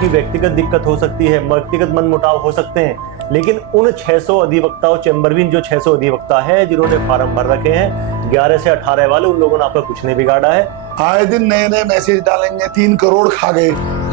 की व्यक्तिगत दिक्कत हो सकती है, व्यक्तिगत मनमुटाव हो सकते हैं, लेकिन उन 600 अधिवक्ताओं, चैम्बरविन जो 600 अधिवक्ता है जिन्होंने फार्म भर रखे हैं 11 से 18 वाले, उन लोगों ने आपका कुछ नहीं बिगाड़ा है। आए दिन नए नए मैसेज डालेंगे, 3 करोड़ खा गए।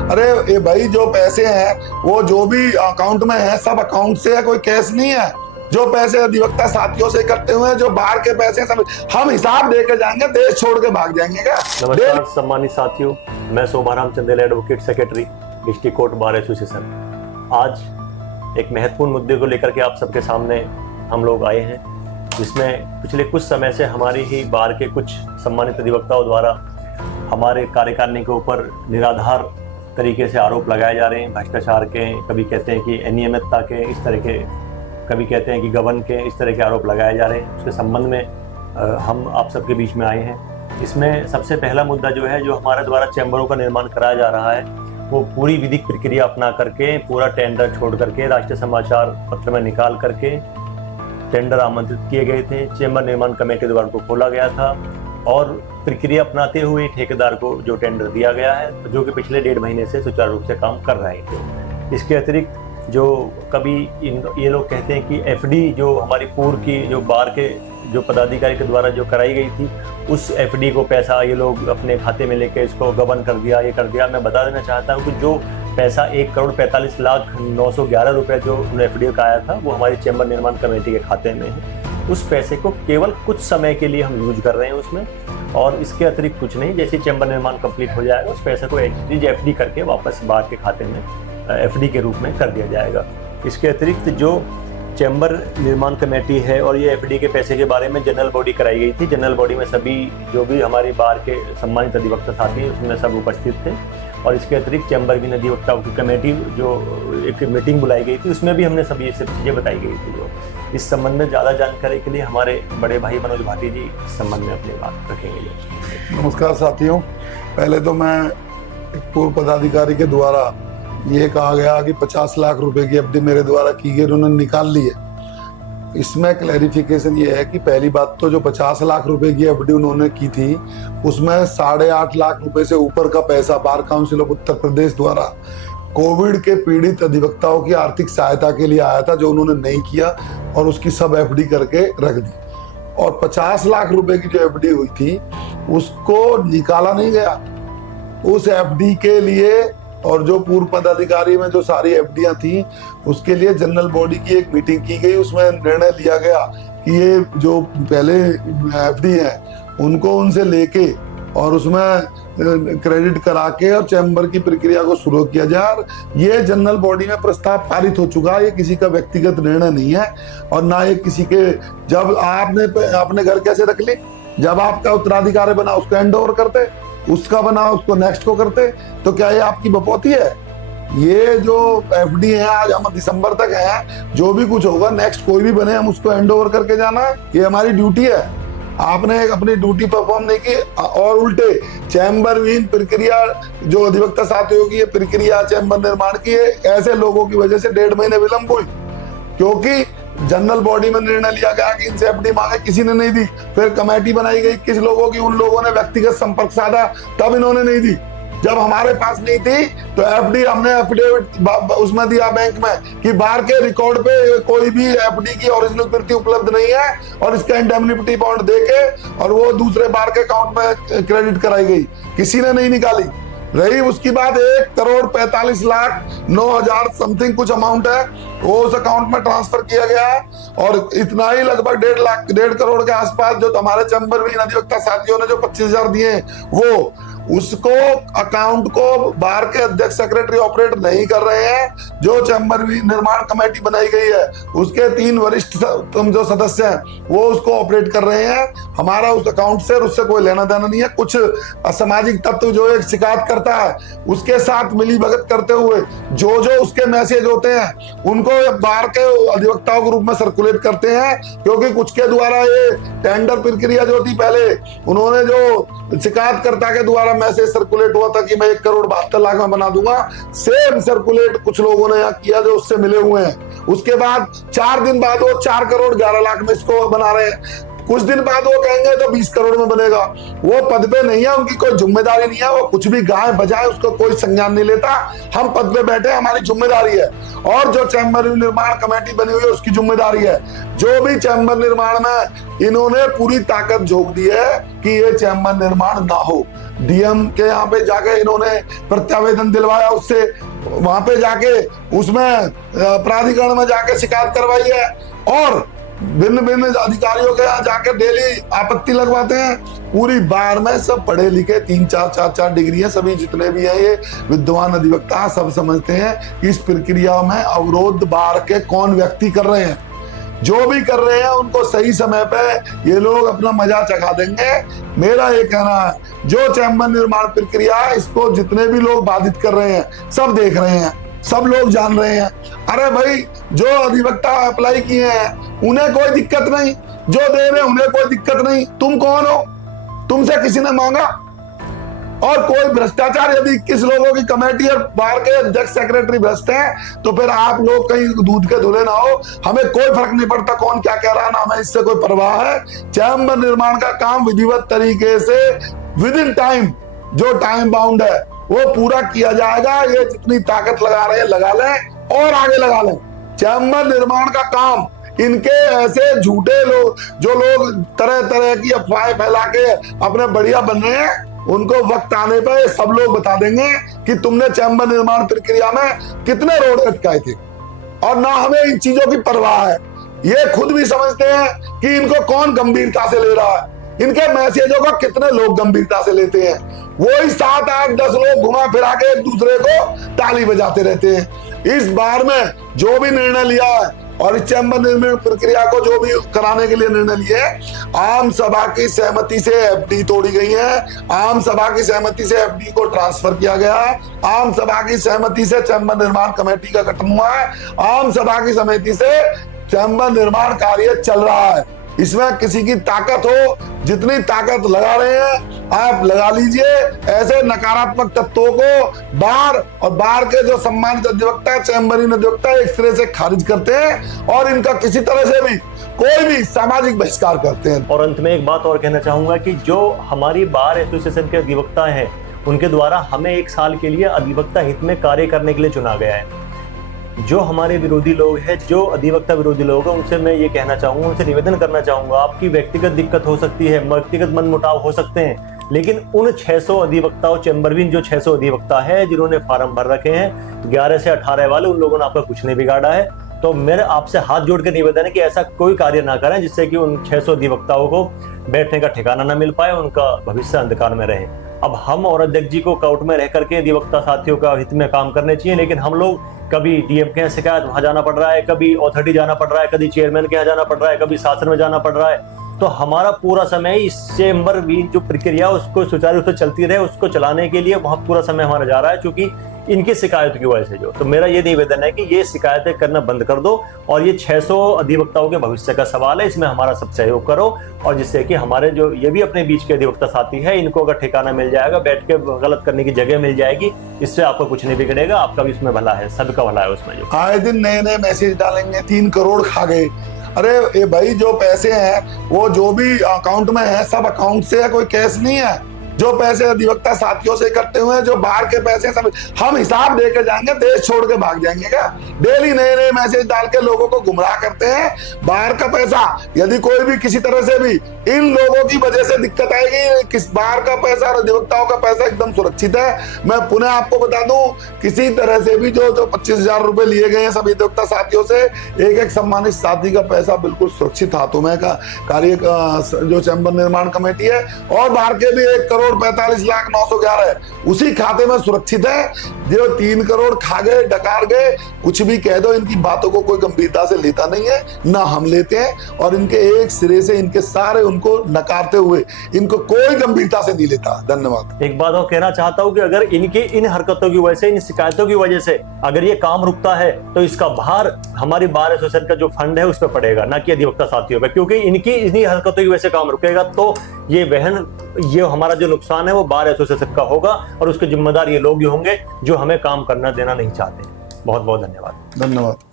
अरे ये भाई, जो पैसे हैं वो जो भी अकाउंट में है सब अकाउंट से है, कोई कैश नहीं है। जो पैसे अधिवक्ता साथियों से इकट्ठे हुए हैं, जो बाहर के पैसे सब हम हिसाब देकर जाएंगे, देश छोड़ के भाग जाएंगे क्या? नमस्कार सम्मानित साथियों, मैं Shobharam Chandel, advocate secretary district court bar association. आज एक महत्वपूर्ण मुद्दे को लेकर के आप सबके सामने हम लोग आए हैं, जिसमें पिछले कुछ समय से हमारी ही बार के कुछ सम्मानित अधिवक्ताओं द्वारा हमारे कार्यकारिणी के ऊपर निराधार तरीके से आरोप लगाए जा रहे हैं, भ्रष्टाचार के, कभी कहते हैं कि अनियमितता के, इस तरह के, कभी कहते हैं कि गबन के, इस तरह के आरोप लगाए जा रहे हैं। उसके संबंध में हम आप सबके बीच में आए हैं। इसमें सबसे पहला मुद्दा जो है, जो हमारे द्वारा चैम्बरों का निर्माण कराया जा रहा है, वो पूरी विधिक प्रक्रिया अपना करके, पूरा टेंडर छोड़ करके, राष्ट्रीय समाचार पत्र में निकाल करके टेंडर आमंत्रित किए गए थे, चैम्बर निर्माण कमेटी द्वारा को खोला गया था और प्रक्रिया अपनाते हुए ठेकेदार को जो टेंडर दिया गया है, जो कि पिछले 1.5 महीने से सुचारू रूप से काम कर रहे थे। इसके अतिरिक्त जो कभी ये लोग कहते हैं कि एफडी जो हमारी पूर्व की जो बार के जो पदाधिकारी के द्वारा जो कराई गई थी, उस एफडी को पैसा ये लोग अपने खाते में लेके इसको गबन कर दिया, ये कर दिया। मैं बता देना चाहता हूँ कि जो पैसा 1,45,911 रुपये जो एफडी का आया था, वो हमारी चैम्बर निर्माण कमेटी के खाते में है। उस पैसे को केवल कुछ समय के लिए हम यूज कर रहे हैं उसमें, और इसके अतिरिक्त कुछ नहीं। जैसे चैम्बर निर्माण कंप्लीट हो जाएगा, उस पैसे को एफडी करके वापस बार के खाते में एफडी के रूप में कर दिया जाएगा। इसके अतिरिक्त जो चैम्बर निर्माण कमेटी है और ये एफडी के पैसे के बारे में जनरल बॉडी कराई गई थी। जनरल बॉडी में सभी जो भी हमारी बार के सम्मानित अधिवक्ता साथी हैं, उसमें सब उपस्थित थे। और इसके अतिरिक्त चैम्बर विन अधिवक्ताओं की कमेटी जो एक मीटिंग बुलाई गई थी, उसमें भी हमने सभी ये सब चीज़ें बताई गई थी। जो इस संबंध में ज़्यादा जानकारी के लिए हमारे बड़े भाई मनोज भाटी जी इस संबंध में अपनी बात रखेंगे। नमस्कार साथियों, पहले तो मैं एक पूर्व पदाधिकारी के द्वारा ये कहा गया कि 50 लाख रुपए की एफडी मेरे द्वारा की गई, उन्होंने निकाल ली है। इसमें क्लैरिफिकेशन ये है कि पहली बात तो जो 50 लाख रुपए की एफडी उन्होंने की थी, उसमें 8.5 लाख रुपए से ऊपर का पैसा bar council of Uttar Pradesh द्वारा कोविड के पीड़ित अधिवक्ताओं की आर्थिक सहायता के लिए आया था, जो उन्होंने नहीं किया और उसकी सब एफडी करके रख दी। और 50 लाख रुपए की जो एफडी हुई थी उसको निकाला नहीं गया। उस एफडी के लिए और जो पूर्व पदाधिकारी में जो सारी एफडियां थी, उसके लिए जनरल बॉडी की एक मीटिंग की गई। उसमें निर्णय लिया गया कि ये जो पहले एफडी है उनको उनसे लेके और उसमें क्रेडिट करा के और चैम्बर की प्रक्रिया को शुरू किया जाए। ये जनरल बॉडी में प्रस्ताव पारित हो चुका है, ये किसी का व्यक्तिगत निर्णय नहीं है और ना ये किसी के। जब आपने अपने घर कैसे रख ली, जब आपका उत्तराधिकारी बना उसको हैंड ओवर करते, उसका बना उसको नेक्स्ट को करते, तो क्या ये आपकी बपौती है? ये जो एफडी है, आज हम दिसंबर तक है, जो भी कुछ होगा नेक्स्ट कोई भी बने, हम उसको हैंड ओवर करके जाना है, ये हमारी ड्यूटी है। आपने अपनी ड्यूटी परफॉर्म नहीं की और उल्टे चैम्बर विन प्रक्रिया, जो अधिवक्ता साथियों की ये प्रक्रिया चैम्बर निर्माण की है, ऐसे लोगों की वजह से 1.5 महीने विलंब हुई, क्योंकि जनरल बॉडी में निर्णय लिया गया कि इनसे एफडी मांगे, किसी ने नहीं दी। फिर कमेटी बनाई गई किस लोगों की, उन लोगों ने व्यक्तिगत संपर्क साधा, तब इन्होंने नहीं दी। जब हमारे पास नहीं थी तो एफडी हमने एफिडेविट उसमें दिया बैंक में कि बार के रिकॉर्ड पे कोई भी एफडी की ओरिजिनल प्रति उपलब्ध नहीं है, और इसका इंडेमनिटी बॉन्ड देके और वो दूसरे बार के अकाउंट में क्रेडिट कराई गई, किसी ने नहीं निकाली। रही उसकी बात 1,45,09,000 समथिंग कुछ अमाउंट है, वो उस अकाउंट में ट्रांसफर किया गया है। और इतना ही लगभग 1.5 करोड़ के आसपास जो हमारे चैम्बर विन अधिवक्ता साथियों ने जो 25,000 दिए, वो उसको अकाउंट को बार के अध्यक्ष सेक्रेटरी ऑपरेट नहीं कर रहे हैं। जो चैम्बर निर्माण कमेटी बनाई गई है उसके 3 वरिष्ठ जो सदस्य हैं वो उसको ऑपरेट कर रहे हैं। हमारा उस अकाउंट से उससे कोई लेना देना नहीं है। कुछ असामाजिक तत्व जो एक शिकायत करता है उसके साथ मिली भगत करते हुए जो उसके मैसेज होते हैं उनको बार के अधिवक्ताओं के रूप में सर्कुलेट करते हैं, क्योंकि कुछ के द्वारा ये टेंडर प्रक्रिया जो थी, पहले उन्होंने जो शिकायतकर्ता के द्वारा मैसेज सर्कुलेट हुआ था कि मैं 1,72,00,000 में बना दूंगा, सेम सर्कुलेट कुछ लोगों ने यहाँ किया जो उससे मिले हुए हैं। उसके बाद 4 दिन बाद वो 4,11,00,000 में इसको बना रहे हैं। कुछ दिन बाद वो कहेंगे तो 20 करोड़ में बनेगा। वो पद पे नहीं है, उनकी कोई जिम्मेदारी नहीं है, वो कुछ भी गाय बजाए उसको कोई संज्ञान नहीं लेता। हम पद पे बैठे, हमारी जिम्मेदारी है, और जो चैम्बर निर्माण कमेटी बनी हुई है उसकी जिम्मेदारी है। जो भी चैम्बर निर्माण में इन्होंने पूरी ताकत झोंक दी है कि ये चैम्बर निर्माण ना हो। डीएम के यहाँ पे जाके इन्होंने प्रत्यावेदन दिलवाया, उससे वहां पे जाके उसमें प्राधिकरण में जाके शिकायत करवाई है, और भिन्न भिन्न अधिकारियों के यहाँ जाके डेली आपत्ति लगवाते हैं। पूरी बार में सब पढ़े लिखे, 3-4 डिग्री है, सभी जितने भी है ये विद्वान अधिवक्ता सब समझते हैं कि इस प्रक्रिया में अवरोध बार के कौन व्यक्ति कर रहे हैं। जो भी कर रहे हैं उनको सही समय पे ये लोग अपना मजा चखा देंगे। मेरा ये कहना है, जो चैम्बर निर्माण प्रक्रिया है इसको जितने भी लोग बाधित कर रहे हैं सब देख रहे हैं, सब लोग जान रहे हैं। अरे भाई, जो अधिवक्ता अप्लाई किए हैं उन्हें कोई दिक्कत नहीं, जो दे रहे हैं उन्हें कोई दिक्कत नहीं। तुम कौन हो? तुमसे किसी ने मांगा? और कोई भ्रष्टाचार, यदि 21 लोगों की कमेटी और बार के अध्यक्ष सेक्रेटरी भ्रष्ट हैं तो फिर आप लोग कहीं दूध के धुले ना हो। हमें कोई फर्क नहीं पड़ता कौन क्या कह रहा है, ना हमें इससे कोई परवाह है। चैम्बर निर्माण का काम विधिवत तरीके से विद इन टाइम, जो टाइम बाउंड है वो पूरा किया जाएगा। ये जितनी ताकत लगा रहे हैं लगा लें और आगे लगा लें। चैम्बर निर्माण का काम, इनके ऐसे झूठे लोग, जो लोग तरह तरह की अफवाहें फैला के अपने बढ़िया बन रहे हैं, उनको वक्त आने पर सब लोग बता देंगे कि तुमने चैम्बर निर्माण प्रक्रिया में कितने रोड अटकाए थे। और ना हमें इन चीजों की परवाह है। ये खुद भी समझते हैं कि इनको कौन गंभीरता से ले रहा है, इनके मैसेजों को कितने लोग गंभीरता से लेते हैं। वही 7, 8, 10 लोग घुमा फिरा के एक दूसरे को ताली बजाते रहते हैं। इस बार में जो भी निर्णय लिया है और इस चैम्बर निर्माण प्रक्रिया को जो भी कराने के लिए निर्णय लिए, आम सभा की सहमति से एफडी तोड़ी गई है, आम सभा की सहमति से एफडी को ट्रांसफर किया गया है, आम सभा की सहमति से चैम्बर निर्माण कमेटी का गठन हुआ है, आम सभा की सहमति से चैम्बर निर्माण कार्य चल रहा है। इसमें किसी की ताकत हो, जितनी ताकत लगा रहे हैं आप लगा लीजिए। ऐसे नकारात्मक तत्वों को बार और बार के जो सम्मानित अधिवक्ता, चैम्बरीन अधिवक्ता एक सिरे से खारिज करते हैं और इनका किसी तरह से भी कोई भी सामाजिक बहिष्कार करते हैं। और अंत में एक बात और कहना चाहूंगा कि जो हमारी बार एसोसिएशन के अधिवक्ता हैं उनके द्वारा हमें 1 साल के लिए अधिवक्ता हित में कार्य करने के लिए चुना गया है। जो हमारे विरोधी लोग हैं, जो अधिवक्ता विरोधी लोग हैं, उनसे मैं ये कहना चाहूंगा, उनसे निवेदन करना चाहूंगा, आपकी व्यक्तिगत दिक्कत हो सकती है, व्यक्तिगत मनमुटाव हो सकते हैं, लेकिन उन 600 अधिवक्ताओं, चैम्बरविन जो 600 अधिवक्ता है जिन्होंने फार्म भर रखे हैं 11 से 18 वाले, उन लोगों ने आपका कुछ नहीं बिगाड़ा है। तो मेरे आपसे हाथ जोड़ के निवेदन है कि ऐसा कोई कार्य ना करें जिससे कि उन 600 अधिवक्ताओं को बैठने का ठिकाना ना मिल पाए, उनका भविष्य अंधकार में रहे। अब हम और अध्यक्ष जी को कोर्ट में रह करके अधिवक्ता साथियों का हित में काम करने चाहिए, लेकिन हम लोग कभी डीएम के यहाँ शिकायत वहां जाना पड़ रहा है, कभी अथॉरिटी जाना पड़ रहा है, कभी चेयरमैन के यहाँ जाना पड़ रहा है, कभी शासन में जाना पड़ रहा है। तो हमारा पूरा समय इस चैम्बर भी जो प्रक्रिया उसको सुचारू रूप से चलती रहे, उसको चलाने के लिए वहां पूरा समय हमारा जा रहा है, क्योंकि इनकी शिकायतों की वजह से। जो तो मेरा ये निवेदन है कि ये शिकायतें करना बंद कर दो, और ये 600 अधिवक्ताओं के भविष्य का सवाल है, इसमें हमारा सब सहयोग करो, और जिससे कि हमारे जो ये भी अपने बीच के अधिवक्ता साथी है, इनको अगर ठिकाना मिल जाएगा, बैठ के गलत करने की जगह मिल जाएगी, इससे आपको कुछ नहीं बिगड़ेगा, आपका भी इसमें भला है, सबका भला है उसमें। जो आए दिन नए नए मैसेज डालेंगे, 3 करोड़ खा गए। अरे ये भाई, जो पैसे हैं वो जो भी अकाउंट में है सब अकाउंट से है, कोई कैश नहीं है। जो पैसे अधिवक्ता साथियों से इकट्ठे हुए हैं, जो बाहर के पैसे सब हम हिसाब देकर जाएंगे, देश छोड़ के भाग जाएंगे क्या? डेली नए नए मैसेज डाल के लोगों को गुमराह करते हैं। बाहर का पैसा यदि कोई भी किसी तरह से भी इन लोगों की वजह से दिक्कत आएगी, किस बाहर का पैसा और अधिवक्ताओं का पैसा एकदम सुरक्षित है। मैं पुनः आपको बता दूं, किसी तरह से भी जो 25,000 रुपए लिए गए हैं सभी अधिवक्ता साथियों से, एक सम्मानित साथी का पैसा बिल्कुल सुरक्षित हाथों में का कार्य जो चैम्बर निर्माण कमेटी है, और बाहर के भी 1,45,911 उसी खाते में सुरक्षित है। जो 3 करोड़ खा गए, डकार गए, कुछ भी कह दो, इनकी बातों को कोई गंभीरता से लेता नहीं है, ना हम लेते हैं। और इनके एक सिरे से इनके सारे उनको नकारते हुए इनको कोई गंभीरता से नहीं लेता। धन्यवाद। एक बात और कहना चाहता हूं कि अगर इनके इन हरकतों की वजह से, इन शिकायतों की वजह से अगर ये काम रुकता है तो इसका भार हमारी बार एसोसिएशन का जो फंड है उस पर पड़ेगा, ना कि अधिवक्ता साथियों पर, क्योंकि इनकी इन्हीं हरकतों की वजह से काम रुकेगा तो ये हमारा जो नुकसान है वो बार एसोसिएशन का होगा, और उसके जिम्मेदार ये लोग ही होंगे जो हमें काम करना देना नहीं चाहते। बहुत बहुत धन्यवाद। धन्यवाद।